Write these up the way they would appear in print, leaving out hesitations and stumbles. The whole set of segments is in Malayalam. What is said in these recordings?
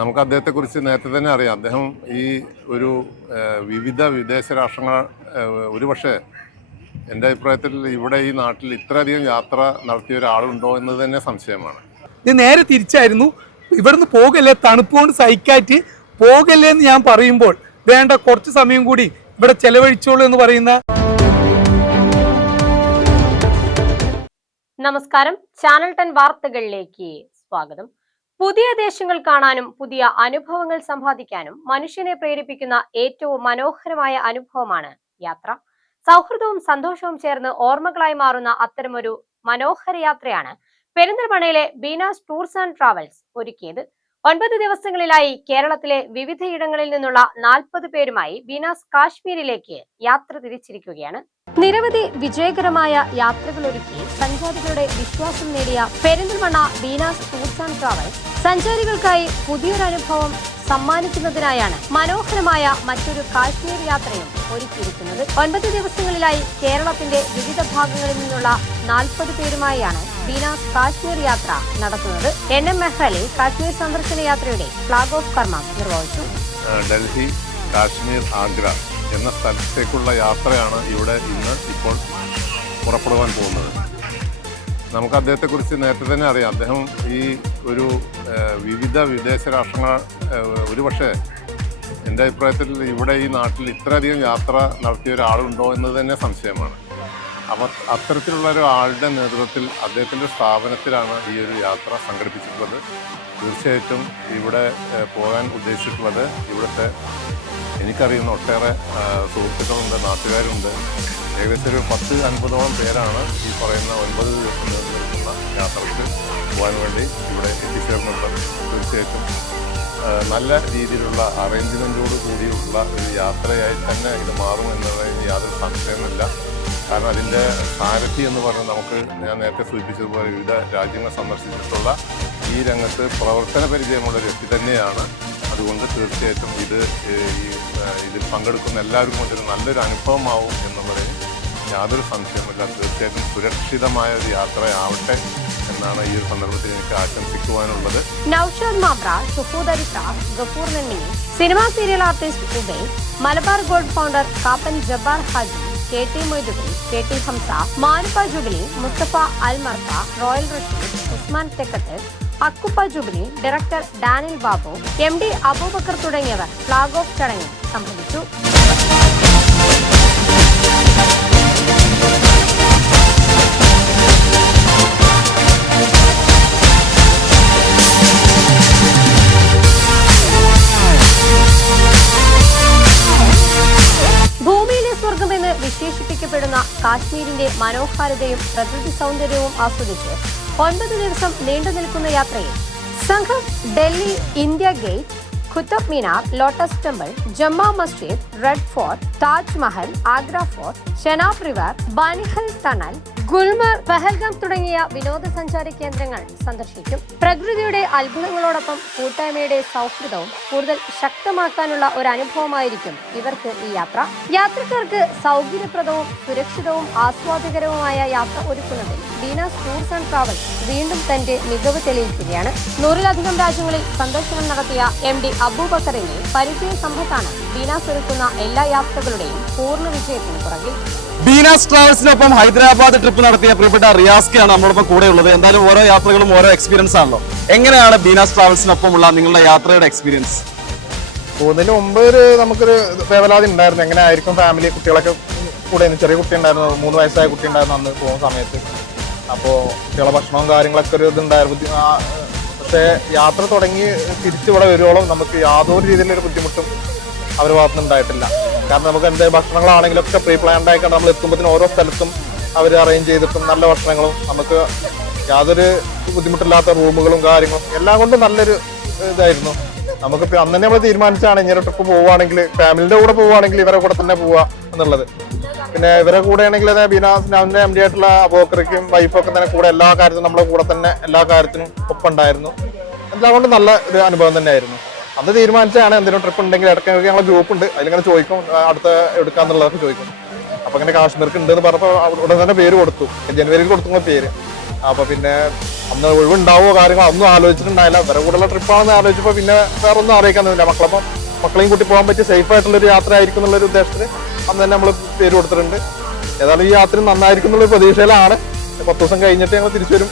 നമുക്ക് അദ്ദേഹത്തെക്കുറിച്ച് നേരത്തെ തന്നെ അറിയാം. അദ്ദേഹം ഈ ഒരു വിവിധ വിദേശ രാഷ്ട്രങ്ങൾ ഒരുപക്ഷെ എൻ്റെ അഭിപ്രായത്തിൽ ഇവിടെ ഈ നാട്ടിൽ ഇത്രയധികം യാത്ര നടത്തിയ ഒരാളുണ്ടോ എന്ന് തന്നെ സംശയമാണ്. ഇത് നേരെ തിരിച്ചായിരുന്നു. ഇവിടുന്ന് പോകല്ലേ, തണുപ്പ് കൊണ്ട് സഹിക്കാറ്റ് പോകല്ലേ എന്ന് ഞാൻ പറയുമ്പോൾ വേണ്ട കുറച്ച് സമയം കൂടി ഇവിടെ ചെലവഴിച്ചോളൂ എന്ന് പറയുന്ന. നമസ്കാരം, ചാനൽ 10 വാർത്തകളിലേക്ക് സ്വാഗതം. പുതിയ ദേശങ്ങൾ കാണാനും പുതിയ അനുഭവങ്ങൾ സമ്പാദിക്കാനും മനുഷ്യനെ പ്രേരിപ്പിക്കുന്ന ഏറ്റവും മനോഹരമായ അനുഭവമാണ് യാത്ര. സൗഹൃദവും സന്തോഷവും ചേർന്ന് ഓർമ്മകളായി മാറുന്ന അത്തരമൊരു മനോഹര യാത്രയാണ് പെരിന്തൽമണ്ണയിലെ ബീനാസ് ടൂർസ് ആൻഡ് ട്രാവൽസ് ഒരുക്കിയത്. 9 ദിവസങ്ങളിലായി കേരളത്തിലെ വിവിധയിടങ്ങളിൽ നിന്നുള്ള 40 പേരുമായി ബീനാസ് കാശ്മീരിലേക്ക് യാത്ര തിരിച്ചിരിക്കുകയാണ്. നിരവധി വിജയകരമായ യാത്രകൾ ഒരുക്കി സഞ്ചാരികളുടെ വിശ്വാസം നേടിയ Perinthalmanna Beenas tours and travels സഞ്ചാരികൾക്കായി പുതിയൊരു അനുഭവം സമ്മാനിക്കുന്നതിനായാണ് മനോഹരമായ മറ്റൊരു കാശ്മീർ യാത്രയും ഒരുക്കിയിരിക്കുന്നത്. 9 ദിവസങ്ങളിലായി കേരളത്തിന്റെ വിവിധ ഭാഗങ്ങളിൽ നിന്നുള്ള 40 പേരുമായാണ് ബീനാസ് കാശ്മീർ യാത്ര നടത്തുന്നത്. NM മെഹ്റലി കാശ്മീർ സന്ദർശന യാത്രയുടെ ഫ്ലാഗ് ഓഫ് കർമ്മം നിർവഹിച്ചു. ഡൽഹി, കാശ്മീർ, ആഗ്ര എന്ന സ്ഥലത്തേക്കുള്ള യാത്രയാണ് ഇപ്പോൾ പുറപ്പെടുവാൻ പോകുന്നത്. നമുക്ക് അദ്ദേഹത്തെക്കുറിച്ച് നേരത്തെ തന്നെ അറിയാം. അദ്ദേഹം ഈ ഒരു വിവിധ വിദേശ രാഷ്ട്രങ്ങൾ ഒരുപക്ഷെ എൻ്റെ അഭിപ്രായത്തിൽ ഇവിടെ ഈ നാട്ടിൽ ഇത്രയധികം യാത്ര നടത്തിയ ഒരാളുണ്ടോ എന്ന് തന്നെ സംശയമാണ്. അപ്പോൾ അത്തരത്തിലുള്ള ഒരാളുടെ നേതൃത്വത്തിൽ അദ്ദേഹത്തിൻ്റെ സ്ഥാപനത്തിലാണ് ഈ ഒരു യാത്ര സംഘടിപ്പിച്ചിട്ടുള്ളത്. തീർച്ചയായിട്ടും ഇവിടെ പോകാൻ ഉദ്ദേശിച്ചിട്ടുള്ളത് ഇവിടുത്തെ എനിക്കറിയുന്ന ഒട്ടേറെ സുഹൃത്തുക്കളുണ്ട്, നാട്ടുകാരുണ്ട്. ഏകദേശം ഒരു 10-50ഓളം പേരാണ് ഈ പറയുന്ന 9 ദിവസം നീണ്ടു നിൽക്കുന്ന യാത്രയ്ക്ക് പോകാൻ വേണ്ടി ഇവിടെ എത്തിച്ചേർന്നുള്ളത്. തീർച്ചയായിട്ടും നല്ല രീതിയിലുള്ള അറേഞ്ച്മെൻറ്റോട് കൂടിയുള്ള ഒരു യാത്രയായി തന്നെ ഇത് മാറുമെന്നുള്ളതിൽ യാതൊരു സംശയവുമില്ല. കാരണം അതിൻ്റെ സാരഥി എന്ന് പറഞ്ഞാൽ ഞാൻ നേരത്തെ സൂചിപ്പിച്ചതുപോലെ വിവിധ രാജ്യങ്ങൾ സന്ദർശിച്ചിട്ടുള്ള ഈ രംഗത്ത് പ്രവർത്തന പരിചയമുള്ള വ്യക്തി തന്നെയാണ്. അതുകൊണ്ട് തീർച്ചയായിട്ടും ഇതിൽ പങ്കെടുക്കുന്ന എല്ലാവരും കൊണ്ടൊരു നല്ലൊരു അനുഭവമാവും എന്നുള്ളതിൽ യാതൊരു സംശയവുമില്ല. തീർച്ചയായിട്ടും സുരക്ഷിതമായ ഒരു യാത്രയാവട്ടെ എന്നാണ് ഈ ഒരു സന്ദർഭത്തിൽ എനിക്ക് ആശംസിക്കുവാനുള്ളത്. Naushad Mabra, Sufood Aritra, Gafoor Nandini, cinema serial artist Ubai, Malabar gold founder Kappan Jabbar Haji, KT Moiduddeen, KT Hamza, Manuppa jubilee, Mustafa Almarfa, royal Rasheed, Usman Thekkath, Akkuppa jubilee, director Danil Babu, MD Aboobacker തുടങ്ങിയവർ ഫ്ലാഗ് ഓഫ് ചടങ്ങിൽ സംബന്ധിച്ചു. ഭൂമിയിലെ സ്വർഗമെന്ന് വിശേഷിപ്പിക്കപ്പെടുന്ന കാശ്മീരിന്റെ മനോഹാരിതയും പ്രകൃതി സൗന്ദര്യവും ആസ്വദിച്ച് 9 ദിവസം നീണ്ടു നിൽക്കുന്ന യാത്രയിൽ സംഘം Delhi India gate, Qutub Minar, lotus temple, Jama Masjid, red fort, Taj Mahal, Agra fort, Chenab river, Banihal tunnel, Gulmarg, Pahalgam തുടങ്ങിയ വിനോദസഞ്ചാര കേന്ദ്രങ്ങൾ സന്ദർശിക്കും. പ്രകൃതിയുടെ അത്ഭുതങ്ങളോടൊപ്പം കൂട്ടായ്മയുടെ സൗഹൃദവും കൂടുതൽ ശക്തമാക്കാനുള്ള ഒരു അനുഭവമായിരിക്കും ഇവർക്ക് ഈ യാത്ര. യാത്രക്കാർക്ക് സൗകര്യപ്രദവും സുരക്ഷിതവും ആസ്വാദ്യകരവുമായ യാത്ര ഒരുക്കുന്നതിൽ ബീനാസ് ടൂർസ് ആൻഡ് ട്രാവൽസ് വീണ്ടും തന്റെ മികവ് തെളിയിക്കുകയാണ്. 100-ലധികം രാജ്യങ്ങളിൽ സന്ദർശനം നടത്തിയ MD അബൂബക്കറിന്റെ പരിചയ സമ്പത്താണ് ബീനാസ് ഒരുക്കുന്ന എല്ലാ യാത്രകളുടെയും പൂർണ്ണ വിജയത്തിന് പുറകിൽ. ബീനാസ് ട്രാവൽസിനൊപ്പം ഹൈദരാബാദ് ട്രിപ്പ് നടത്തിയ പ്രിയപ്പെട്ട റിയാസ്കയാണ് നമ്മളൊപ്പം കൂടെ ഉള്ളത്. എന്തായാലും ഓരോ യാത്രകളും ഓരോ എക്സ്പീരിയൻസ് ആണല്ലോ. എങ്ങനെയാണ് ബീനാസ് ട്രാവൽസിനൊപ്പമുള്ള നിങ്ങളുടെ യാത്രയുടെ എക്സ്പീരിയൻസ്? പോകുന്നതിന് മുമ്പ് നമുക്കൊരു വേവലാതി ഉണ്ടായിരുന്നു. എങ്ങനെ ആയിരിക്കും ഫാമിലി, കുട്ടികളൊക്കെ കൂടെ ചെറിയ കുട്ടി ഉണ്ടായിരുന്നു, 3 വയസ്സായ കുട്ടി ഉണ്ടായിരുന്നു അന്ന് പോകുന്ന സമയത്ത്. അപ്പോൾ കുട്ടികളെ ഭക്ഷണവും കാര്യങ്ങളൊക്കെ ഒരു ഇതുണ്ടായിരുന്നു. പക്ഷേ യാത്ര തുടങ്ങി തിരിച്ചിവിടെ വരുവോളം നമുക്ക് യാതൊരു രീതിയിലൊരു ബുദ്ധിമുട്ടും അവരുടെ ഭാഗത്തുനിന്ന് ഉണ്ടായിട്ടില്ല. കാരണം നമുക്ക് എന്തായാലും ഭക്ഷണങ്ങളാണെങ്കിലും ഒക്കെ പ്രീ പ്ലാൻഡ് ആയിക്കാണ് നമ്മൾ എത്തുമ്പോഴത്തേനും ഓരോ സ്ഥലത്തും അവർ അറേഞ്ച് ചെയ്തിട്ടും നല്ല ഭക്ഷണങ്ങളും നമുക്ക് യാതൊരു ബുദ്ധിമുട്ടില്ലാത്ത റൂമുകളും കാര്യങ്ങളും എല്ലാം കൊണ്ടും നല്ലൊരു ഇതായിരുന്നു. നമുക്കിപ്പോൾ അന്ന് തന്നെ നമ്മൾ തീരുമാനിച്ചാണ് ഇങ്ങനെ ട്രിപ്പ് പോവുകയാണെങ്കിൽ ഫാമിലിൻ്റെ കൂടെ പോവുകയാണെങ്കിൽ ഇവരെ കൂടെ തന്നെ പോവുക എന്നുള്ളത്. പിന്നെ ഇവരെ കൂടെ ആണെങ്കിൽ ബീനാസിന്റെ MD ആയിട്ടുള്ള അബൂബക്കറും വൈഫൊക്കെ തന്നെ കൂടെ എല്ലാ കാര്യത്തിനും നമ്മളെ കൂടെ തന്നെ എല്ലാ കാര്യത്തിനും ഒപ്പം ഉണ്ടായിരുന്നു. എല്ലാം കൊണ്ട് നല്ല ഒരു അനുഭവം തന്നെയായിരുന്നു. അന്ന് തീരുമാനിച്ചാണ് എന്തെങ്കിലും ട്രിപ്പ് ഉണ്ടെങ്കിൽ ഇടയ്ക്ക് ഞങ്ങളെ ഗ്രൂപ്പ് ഉണ്ട്, അതിലിങ്ങനെ ചോദിക്കും അടുത്ത എടുക്കാന്നുള്ളതൊക്കെ ചോദിക്കും. അപ്പൊ ഇങ്ങനെ കാശ്മീർക്ക് ഉണ്ടെന്ന് പറഞ്ഞപ്പോൾ ഉടനെ തന്നെ പേര് കൊടുത്തു, ജനുവരിയിൽ കൊടുക്കുന്ന പേര്. അപ്പൊ പിന്നെ അന്ന് ഒഴിവുണ്ടാവുമോ കാര്യങ്ങളോ ഒന്നും ആലോചിച്ചിട്ടുണ്ടായില്ല. വേറെ കൂടെയുള്ള ട്രിപ്പാണെന്ന് ആലോചിച്ചപ്പോൾ പിന്നെ വേറെ ഒന്നും അറിയിക്കാനൊന്നുമില്ല. മക്കളെയും കൂട്ടി പോകാൻ പറ്റിയ സേഫ് ആയിട്ടുള്ളൊരു യാത്ര ആയിരിക്കും എന്നുള്ളൊരു ഉദ്ദേശത്തിൽ അന്ന് തന്നെ നമ്മൾ പേര് കൊടുത്തിട്ടുണ്ട്. ഏതായാലും ഈ യാത്ര നന്നായിരിക്കും എന്നുള്ളൊരു പ്രതീക്ഷയിലാണ്. 10 ദിവസം കഴിഞ്ഞിട്ട് ഞങ്ങൾ തിരിച്ചു വരും.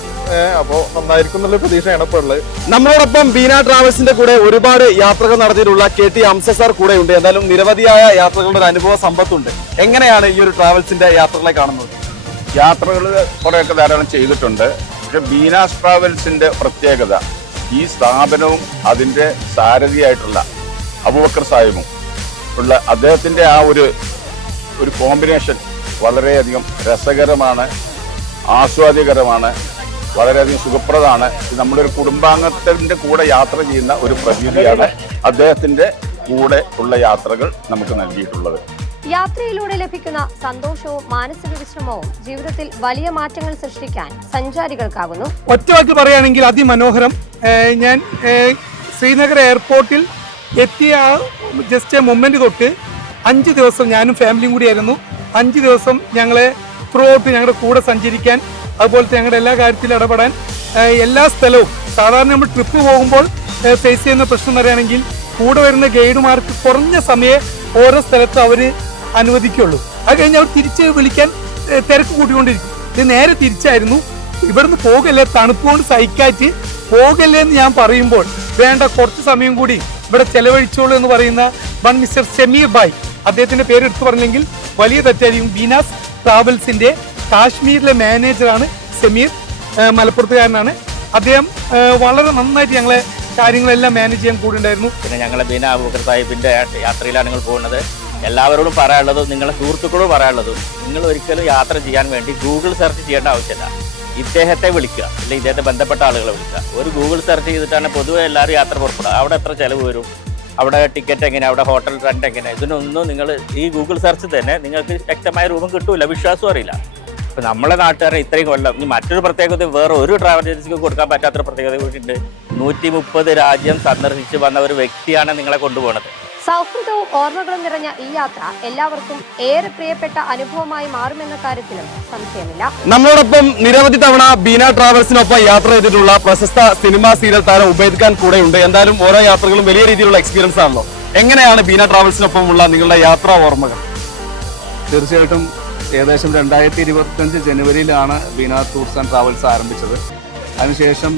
അപ്പോൾ നന്നായിരിക്കും എന്നുള്ള പ്രതീക്ഷയാണ് ഇപ്പോൾ ഉള്ളത്. നമ്മളോടൊപ്പം ബീന ട്രാവൽസിന്റെ കൂടെ ഒരുപാട് യാത്രകൾ നടത്തിയിട്ടുള്ള KT ഹംസ സാർ കൂടെ ഉണ്ട്. എന്തായാലും നിരവധിയായ യാത്രകളുടെ ഒരു അനുഭവ സമ്പത്തുണ്ട്. എങ്ങനെയാണ് ഈ ഒരു ട്രാവൽസിന്റെ യാത്രകളെ കാണുന്നത്? യാത്രകൾ കുറേയൊക്കെ ധാരാളം ചെയ്തിട്ടുണ്ട്. പക്ഷെ ബീനാസ് ട്രാവൽസിന്റെ പ്രത്യേകത ഈ സ്ഥാപനവും അതിൻ്റെ സാരഥിയായിട്ടുള്ള അബൂബക്കർ സാഹിബും ഉള്ള അദ്ദേഹത്തിൻ്റെ ആ ഒരു കോമ്പിനേഷൻ വളരെയധികം രസകരമാണ്, ആസ്വാദ്യകരമാണ്, വളരെയധികം സുഖപ്രദമാണ്. നമ്മുടെ ഒരു കുടുംബാംഗത്തിൻ്റെ കൂടെ യാത്ര ചെയ്യുന്ന ഒരു പ്രതീതിയാണ് അദ്ദേഹത്തിൻ്റെ കൂടെ ഉള്ള യാത്രകൾ നമുക്ക് നൽകിയിട്ടുള്ളത്. യാത്രയിലൂടെ ലഭിക്കുന്ന സന്തോഷവും മാനസിക വിശ്രമവും ജീവിതത്തിൽ വലിയ മാറ്റങ്ങൾ സൃഷ്ടിക്കാൻ സഞ്ചാരികൾക്കാകുന്നു. ഒറ്റവാക്കിൽ പറയുകയാണെങ്കിൽ അതിമനോഹരം. ഞാൻ ശ്രീനഗർ എയർപോർട്ടിൽ എത്തിയ ജസ്റ്റ് മൊമെന്റ് തൊട്ട് 5 ദിവസം ഞാനും ഫാമിലിയും കൂടിയായിരുന്നു. 5 ദിവസം ഞങ്ങളെ ത്രൂ ഔട്ട് ഞങ്ങളുടെ കൂടെ സഞ്ചരിക്കാൻ, അതുപോലത്തെ ഞങ്ങളുടെ എല്ലാ കാര്യത്തിലും ഇടപെടാൻ, എല്ലാ സ്ഥലവും സാധാരണ നമ്മൾ ട്രിപ്പ് പോകുമ്പോൾ ഫേസ് ചെയ്യുന്ന പ്രശ്നം പറയുകയാണെങ്കിൽ കൂടെ വരുന്ന ഗൈഡുമാർക്ക് കുറഞ്ഞ സമയം ഓരോ സ്ഥലത്തും അവർ അനുവദിക്കുള്ളൂ. അത് കഴിഞ്ഞ് അവർ തിരിച്ച് വിളിക്കാൻ തിരക്ക് കൂട്ടിക്കൊണ്ടിരിക്കും. ഇത് നേരെ തിരിച്ചായിരുന്നു. ഇവിടുന്ന് പോകല്ലേ, തണുപ്പ് കൊണ്ട് സഹിക്കാറ്റ് പോകല്ലേ എന്ന് ഞാൻ പറയുമ്പോൾ വേണ്ട കുറച്ച് സമയം കൂടി ഇവിടെ ചെലവഴിച്ചോളൂ എന്ന് പറയുന്ന മിസ്റ്റർ ഷമീർ ഭായ്, അദ്ദേഹത്തിന്റെ പേര് എടുത്തു പറഞ്ഞെങ്കിൽ വലിയ തെറ്റായിരിക്കും. ബീനാസ് ട്രാവൽസിന്റെ കാശ്മീരിലെ മാനേജറാണ് ഷമീർ, മലപ്പുറത്തുകാരനാണ്. അദ്ദേഹം വളരെ നന്നായിട്ട് ഞങ്ങളെ കാര്യങ്ങളെല്ലാം മാനേജ് ചെയ്യാൻ കൂടെ ഉണ്ടായിരുന്നു. പിന്നെ ഞങ്ങളെ ബീന അബൂബക്കർ സാഹിബിന്റെ യാത്രയിലാണ് നിങ്ങൾ പോകുന്നത്. എല്ലാവരോടും പറയാനുള്ളതും നിങ്ങളെ സുഹൃത്തുക്കളോട് പറയാനുള്ളതും, നിങ്ങൾ ഒരിക്കലും യാത്ര ചെയ്യാൻ വേണ്ടി ഗൂഗിൾ സെർച്ച് ചെയ്യേണ്ട ആവശ്യമില്ല. ഇദ്ദേഹത്തെ വിളിക്കുക, അല്ലെങ്കിൽ ഇദ്ദേഹത്തെ ബന്ധപ്പെട്ട ആളുകളെ വിളിക്കുക. ഒരു ഗൂഗിൾ സെർച്ച് ചെയ്തിട്ടാണ് പൊതുവെ എല്ലാവരും യാത്ര പുറപ്പെടുക. അവിടെ എത്ര ചിലവ് വരും, അവിടെ ടിക്കറ്റ് എങ്ങനെ, അവിടെ ഹോട്ടൽ റെന്റ് എങ്ങനെ, ഇതിനൊന്നും നിങ്ങൾ ഈ ഗൂഗിൾ സെർച്ച് തന്നെ നിങ്ങൾക്ക് വ്യക്തമായ രൂപം കിട്ടൂല, വിശ്വാസവും അറിയില്ല. ഇപ്പം നമ്മളെ നാട്ടുകാരെ ഇത്രയും കൊല്ലം ഇനി മറ്റൊരു പ്രത്യേകത വേറെ ഒരു ട്രാവൽ ഏജൻസിക്ക് കൊടുക്കാൻ പറ്റാത്തൊരു പ്രത്യേകത കൂടിയുണ്ട്. 130 രാജ്യം സന്ദർശിച്ച് വന്ന ഒരു വ്യക്തിയാണ് നിങ്ങളെ കൊണ്ടുപോകുന്നത്. സൗഹൃദവും ഓർമ്മകളും നിറഞ്ഞ ഈ യാത്ര എല്ലാവർക്കും ഏറെ പ്രിയപ്പെട്ട അനുഭവമായി മാറുമെന്ന കാര്യത്തിലും സംശയമില്ല. നമ്മളോടൊപ്പം നിരവധി തവണ ബീന ട്രാവൽസിനൊപ്പം യാത്ര ചെയ്തിട്ടുള്ള പ്രശസ്ത സിനിമാ സീരിയൽ താരം ഉബൈദ് ഖാൻ കൂടെ ഉണ്ട്. എന്തായാലും ഓരോ യാത്രകളും വലിയ രീതിയിലുള്ള എക്സ്പീരിയൻസ് ആണല്ലോ. എങ്ങനെയാണ് ബീന ട്രാവൽസിനൊപ്പമുള്ള നിങ്ങളുടെ യാത്രാ ഓർമ്മകൾ? തീർച്ചയായിട്ടും ഏകദേശം 2025 ജനുവരിയിലാണ് ബീന ടൂർസ് ആൻഡ് ട്രാവൽസ് ആരംഭിച്ചത്. അതിനുശേഷം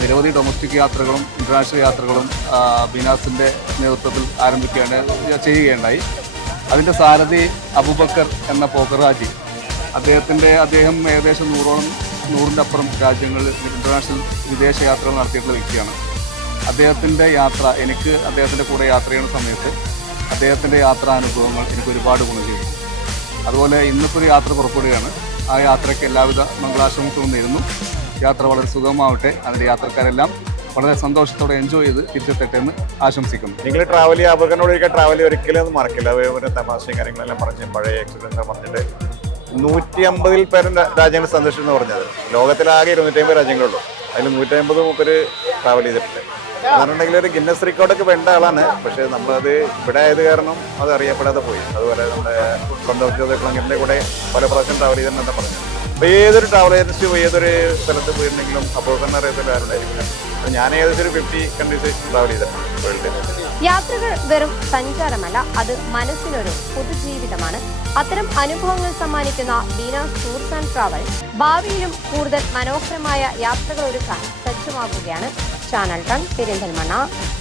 നിരവധി ഡൊമസ്റ്റിക് യാത്രകളും ഇൻ്റർനാഷണൽ യാത്രകളും ബീനാസിൻ്റെ നേതൃത്വത്തിൽ ചെയ്യുകയുണ്ടായി. അതിൻ്റെ സാരഥി അബൂബക്കർ എന്ന പോക്കറാജി, അദ്ദേഹം ഏകദേശം 100ന്റെ അപ്പുറം രാജ്യങ്ങളിൽ ഇൻ്റർനാഷണൽ വിദേശ യാത്രകൾ നടത്തിയിട്ടുള്ള വ്യക്തിയാണ്. അദ്ദേഹത്തിൻ്റെ യാത്ര, എനിക്ക് അദ്ദേഹത്തിൻ്റെ കൂടെ യാത്ര ചെയ്യുന്ന സമയത്ത് അദ്ദേഹത്തിൻ്റെ യാത്രാനുഭവങ്ങൾ എനിക്ക് ഒരുപാട് ഗുണം ചെയ്തു. അതുപോലെ ഇന്നിപ്പോൾ ഒരു യാത്ര പുറപ്പെടുകയാണ്. ആ യാത്രയ്ക്ക് എല്ലാവിധ മംഗളാശംസകളും നേരുന്നു. യാത്ര വളരെ സുഗമമാവട്ടെ. അതിൻ്റെ യാത്രക്കാരെല്ലാം വളരെ സന്തോഷത്തോടെ എൻജോയ് ചെയ്ത് തിരിച്ചെത്തട്ടെ എന്ന് ആശംസിക്കുന്നു. നിങ്ങൾ ട്രാവൽ ചെയ്യുക, അബൂബക്കറിനോട് ട്രാവൽ ഒരിക്കലും ഒന്നും മറക്കില്ല. അവരുടെ തമാശയും കാര്യങ്ങളെല്ലാം പറഞ്ഞ് പഴയ എക്സ്പീരിയൻസ് പറഞ്ഞിട്ട് 150 പേരും രാജ്യങ്ങൾ സന്ദർശിച്ചു എന്ന് പറഞ്ഞത്. ലോകത്തിലാകെ 250 രാജ്യങ്ങളുള്ളൂ. അതിൽ 150 മൂപ്പര് ട്രാവൽ ചെയ്തിട്ടുണ്ട്. അതുകൊണ്ടെങ്കിൽ ഒരു ഗിന്നസ് റെക്കോർഡൊക്കെ വേണ്ട ആളാണ്. പക്ഷേ നമ്മളത് ഇവിടെ ആയത് കാരണം അത് അറിയപ്പെടാതെ പോയി. അതുപോലെ നമ്മുടെ സന്തോഷ് ജോസഫിന്റെ കൂടെ പല പ്രാവശ്യം ട്രാവൽ ചെയ്തിട്ടുണ്ടെന്ന് പറഞ്ഞു. അപ്പോൾ ഏതൊരു ട്രാവൽ ഏജൻസി ഏതൊരു സ്ഥലത്ത് പോയിട്ടുണ്ടെങ്കിലും അപ്പോൾ തന്നെ അറിയത്തില്ല ആരുണ്ടായിരിക്കില്ല. ഞാൻ ഏകദേശം ഒരു 50 കൺട്രീസ് ട്രാവൽ ചെയ്തിട്ടുണ്ട് വേൾഡിൽ. യാത്രകൾ വെറും സഞ്ചാരമല്ല, അത് മനസ്സിനൊരു പുതുജീവിതമാണ്. അത്തരം അനുഭവങ്ങൾ സമ്മാനിക്കുന്ന ബീനാസ് ടൂർസ് ആൻഡ് ട്രാവൽ ഭാവിയിലും കൂടുതൽ മനോഹരമായ യാത്രകൾ ഒരുക്കാൻ സജ്ജമാകുകയാണ്. ചാനൽ 10 പെരിന്തൽമണ്ണ.